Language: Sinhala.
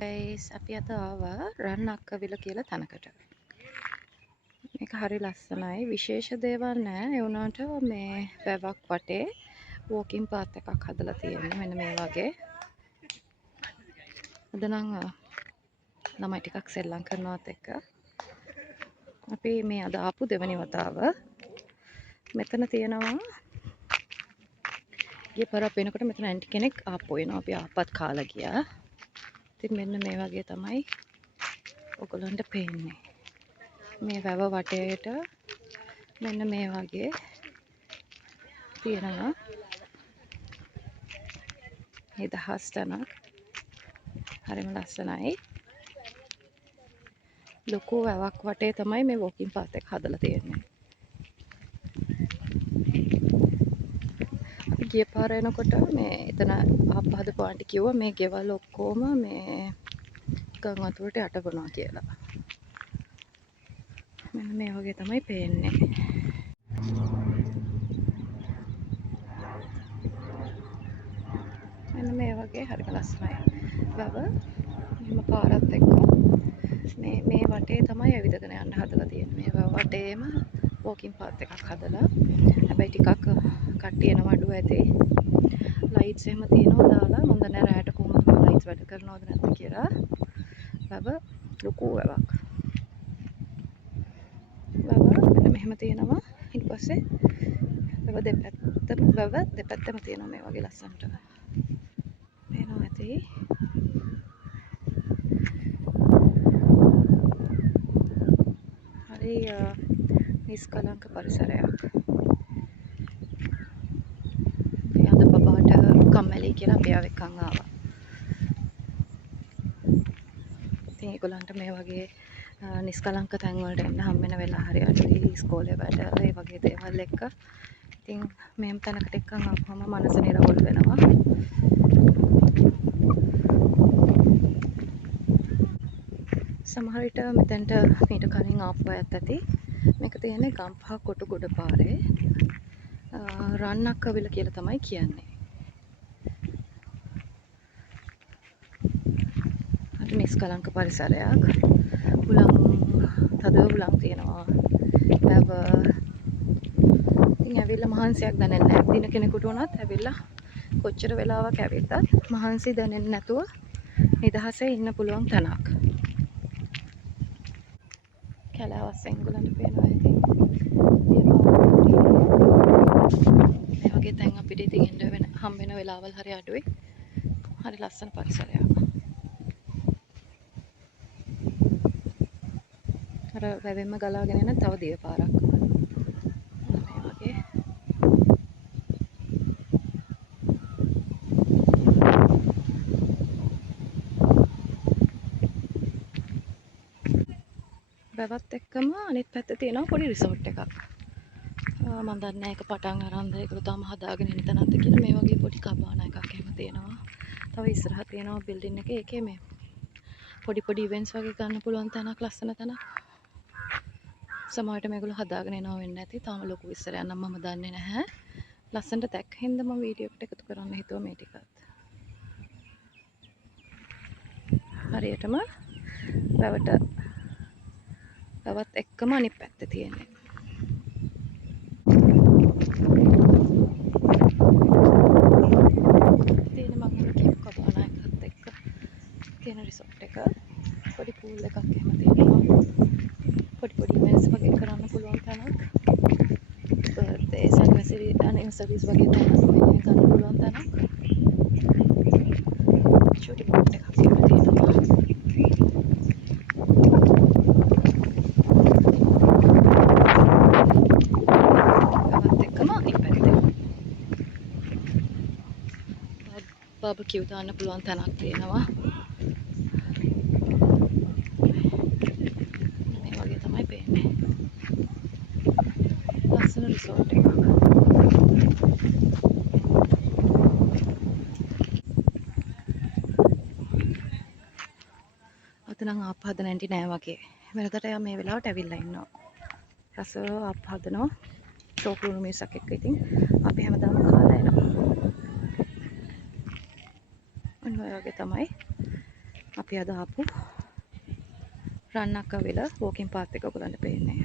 ගයිස් අපි අද ආවා රන් අක්කවිල කියලා තැනකට. මේක හරි ලස්සනයි. විශේෂ දේවල් නැහැ. ඒ වුණාට මේ වැවක් වටේ වෝකින් පාත් එකක් හදලා තියෙන්නේ. මෙන්න මේ වගේ. අද නම් ළමයි ටිකක් සෙල්ලම් කරනවත් එක්ක අපි මේ අද ආපු දෙවනි වතාව. මෙතන තියෙනවා ගිය පාර අපි එනකොට මෙතන ඇන්ටි කෙනෙක් ආපු වෙනවා. අපි ආපත් කාලා ගියා. ඉතින් මෙන්න මේ වගේ තමයි ඔයගොල්ලන්ට පේන්නේ. මේ වැව වටේට මෙන්න මේ වගේ තියෙනවා නිදහස් තැනක්. හරිම ලස්සනයි. ලොකු වැවක් වටේ තමයි මේ වෝකින් පාත් එක හදලා තියෙන්නේ. අපි ගිය පාර එනකොට මේ එතන ආප්ප හදපු ආන්ටි කිව්වා මේ ගෙවල් ඔක්කොම මේ ගම් වතුරට යට වුණා කියලා. මෙන්න මේ වගේ තමයි පේන්නේ. මෙන්න මේ වගේ හරිම ලස්සනයි. වැව මෙන්න පාරත් එක්ක මේ වටේ තමයි ඇවිදගෙන යන්න හදලා තියෙන්නේ. මේ වැව වටේම වෝකින් පාත් එකක් හදලා. හැබැයි ටිකක් කට්ටිය එනවා අඩු ඇති. ලයිට්ස් එහෙම තියෙනවා දාලා මම දන්නේ රැයට කොහොමද මේ ලයිට්ස් වැඩ කරනවද නැද්ද කියලා. වැව ලොකු වැවක්. වැව මෙන්න මෙහෙම තියෙනවා. ඊට පස්සේ වැව දෙපැත්තම තියෙනවා මේ වගේ ලස්සනට. පේනවා ඇති. හරි නිස්කලංක පරිසරයක්. අද බබාට කම්මැලි කියලා අපි ආවෙකන් ආවා. ඉතින් ඒගොල්ලන්ට මේ වගේ නිස්කලංක තැන් වලට එන්න හම් වෙන වෙලා හරි අඩුයි. ඉස්කෝලේ වැඩ ඒ වගේ දේවල් එක්ක. ඉතින් මෙහෙම තැනකට එක්කන් ආවම මනස නිරවුල් වෙනවා. සමහර විට මෙතනට මීට කලින් ආපු අයත් ඇති. මේක තියෙන්නේ ගම්පහ කොටුගොඩ පාරේ. රන්නක්කවිල කියලා තමයි කියන්නේ. හරි නිස්කලංක පරිසරයක්. හුලං තද හුලං තියෙනවා. වැව. ඉතින් ඇවිල්ලා මහන්සියක් දැනෙන්නේ නැහැ. දින කෙනෙකුට උනත් ඇවිල්ලා කොච්චර වෙලාවක් ඇවිද්දත් මහන්සි දැනෙන්නේ නැතුව නිදහසේ ඉන්න පුළුවන් තැනක්. කැලෑවස්සෙන් ගොල්ලන්ට පේනවා ඇති. මේ වගේ තැන් අපිට ඉතින් එන්න හම් වෙන වෙලාවල් හරි අඩුයි. හරි ලස්සන පරිසරයක්. අර වැවෙන්ම ගලාගෙන යන තව දිය පාරක්. මේ වගේ. වැවත් එක්කම අනිත් පැත්තේ තියෙනවා පොඩි රිසෝට් එකක්. මම දන්නේ ඒක පටන් අරන්ද ඒගොල්ලෝ තාම හදාගෙන ඉන්න තැනක්ද කියලා. මේ වගේ පොඩි කබාන එකක් එහෙම තියෙනවා. තව ඉස්සරහ තියෙනවා බිල්ඩින් එක. ඒකේ මේ පොඩි ඉවෙන්ට්ස් වගේ ගන්න පුළුවන් තැනක්, ලස්සන තැනක්. සමහරවිට මේගොල්ලෝ හදාගෙන එනවා වෙන්න ඇති. තාම ලොකු විස්තරයක් නම් මම දන්නේ නැහැ. ලස්සනට දැක්ක හින්දා මම වීඩියෝ එකට එකතු කරන්න හිතුවා මේ ටිකත්. හරියටම වැවත් එක්කම අනිත් පැත්තේ තියෙන්නේ. තියෙන මම කියපු කබාන එකත් එක්ක තියෙන රිසෝට් එක. පොඩි පූල් එකක් එහෙම තියෙනවා. පොඩි ඉවෙන්ට්ස් වගේ කරන්න පුළුවන් තැනක්. බර්ත්ඩේස් ඇනිවර්සරිස් වගේ තැනක් මේ ගන්න පුළුවන් තැනක්. චුටි පොට් එකක් එහෙම තියෙනවා. වැවත් එක්කම අනිත් පැත්තේ බාබකියු දාන්න පුළුවන් තැනක් තියෙනවා. මේ වගේ තමයි පේන්නේ. ලස්සන රිසෝට් එකක්. අද නම් ආප්ප හදන ඇන්ටි නෑ වගේ. වෙනකට එයා මේ වෙලාවට ඇවිල්ලා ඉන්නවා. රසව ආප්ප හදනවා. ෂෝකරුණු මිසක් එක්ක ඉතින් අපි හැමදාම කාලා එනවා. ඔන්න ඔය වගේ තමයි අපි අද ආපු රන්නක්කවිල වෝකින් පාත් එක ඔයගලන්ට පේන්නේ.